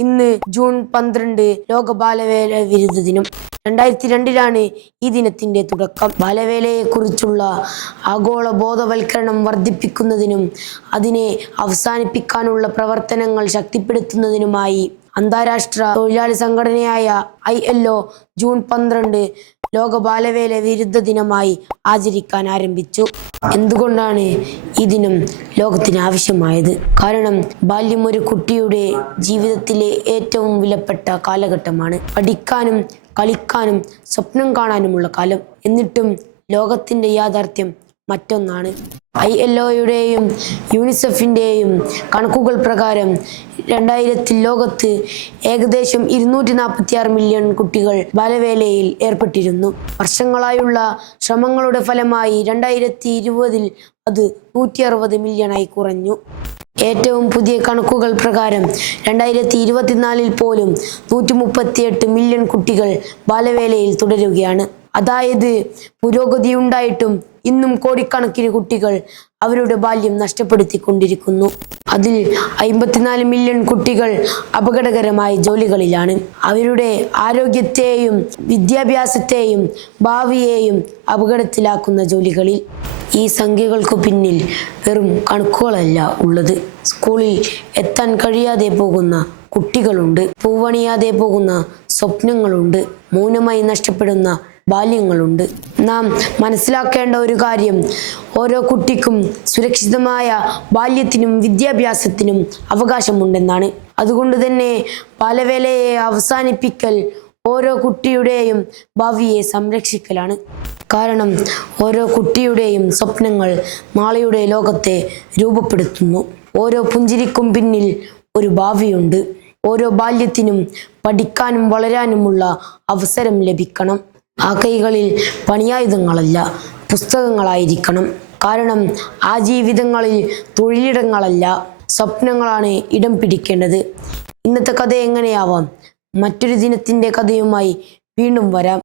ഇന്ന് ജൂൺ 12 ലോക ബാലവേല വിരുദ്ധ ദിനം. 2002 ഈ ദിനത്തിന്റെ തുടക്കം. ബാലവേലയെക്കുറിച്ചുള്ള ആഗോള ബോധവൽക്കരണം വർദ്ധിപ്പിക്കുന്നതിനും അതിനെ അവസാനിപ്പിക്കാനുള്ള പ്രവർത്തനങ്ങൾ ശക്തിപ്പെടുത്തുന്നതിനുമായി അന്താരാഷ്ട്ര തൊഴിലാളി സംഘടനയായ ILO ജൂൺ 12 ലോക ബാലവേല വിരുദ്ധ ദിനമായി ആചരിക്കാൻ ആരംഭിച്ചു. എന്തുകൊണ്ടാണ് ഈ ദിനം ലോകത്തിന് ആവശ്യമായത്? കാരണം ബാല്യം ഒരു കുട്ടിയുടെ ജീവിതത്തിലെ ഏറ്റവും വിലപ്പെട്ട കാലഘട്ടമാണ്. പഠിക്കാനും കളിക്കാനും സ്വപ്നം കാണാനുമുള്ള കാലം. എന്നിട്ടും ലോകത്തിന്റെ യാഥാർത്ഥ്യം മറ്റൊന്നാണ്. ILOയുടെയും യൂണിസെഫിന്റെയും കണക്കുകൾ പ്രകാരം 2000 ലോകത്ത് ഏകദേശം 246 മില്യൺ കുട്ടികൾ ബാലവേലയിൽ ഏർപ്പെട്ടിരുന്നു. വർഷങ്ങളായുള്ള ശ്രമങ്ങളുടെ ഫലമായി 2020 അത് 160 മില്യണായി കുറഞ്ഞു. ഏറ്റവും പുതിയ കണക്കുകൾ പ്രകാരം 2024 പോലും 138 മില്യൺ കുട്ടികൾ ബാലവേലയിൽ തുടരുകയാണ്. അതായത് പുരോഗതിയുണ്ടായിട്ടും ഇന്നും കോടിക്കണക്കിന് കുട്ടികൾ അവരുടെ ബാല്യം നഷ്ടപ്പെടുത്തിക്കൊണ്ടിരിക്കുന്നു. അതിൽ 54 മില്യൺ കുട്ടികൾ അപകടകരമായ ജോലികളിലാണ്. അവരുടെ ആരോഗ്യത്തെയും വിദ്യാഭ്യാസത്തെയും ഭാവിയെയും അപകടത്തിലാക്കുന്ന ജോലികളിൽ. ഈ സംഖ്യകൾക്ക് പിന്നിൽ വെറും കണക്കുകളല്ല ഉള്ളത്. സ്കൂളിൽ എത്താൻ കഴിയാതെ പോകുന്ന കുട്ടികളുണ്ട്, പൂവണിയാതെ പോകുന്ന സ്വപ്നങ്ങളുണ്ട്, മൗനമായി നഷ്ടപ്പെടുന്ന ബാല്യങ്ങളുണ്ട്. നാം മനസ്സിലാക്കേണ്ട ഒരു കാര്യം, ഓരോ കുട്ടിക്കും സുരക്ഷിതമായ ബാല്യത്തിനും വിദ്യാഭ്യാസത്തിനും അവകാശമുണ്ടെന്നാണ്. അതുകൊണ്ട് തന്നെ ബാലവേലയെ അവസാനിപ്പിക്കൽ ഓരോ കുട്ടിയുടെയും ഭാവിയെ സംരക്ഷിക്കലാണ്. കാരണം ഓരോ കുട്ടിയുടെയും സ്വപ്നങ്ങൾ നാളെയുടെ ലോകത്തെ രൂപപ്പെടുത്തുന്നു. ഓരോ പുഞ്ചിരിക്കും പിന്നിൽ ഒരു ഭാവിയുണ്ട്. ഓരോ ബാല്യത്തിനും പഠിക്കാനും വളരാനുമുള്ള അവസരം ലഭിക്കണം. ആ കൈകളിൽ പണിയായുധങ്ങളല്ല, പുസ്തകങ്ങളായിരിക്കണം. കാരണം ആ ജീവിതങ്ങളിൽ തൊഴിലിടങ്ങളല്ല, സ്വപ്നങ്ങളാണ് ഇടം പിടിക്കേണ്ടത്. ഇന്നത്തെ കഥ എങ്ങനെയാവാം? മറ്റൊരു ദിനത്തിന്റെ കഥയുമായി വീണ്ടും വരാം.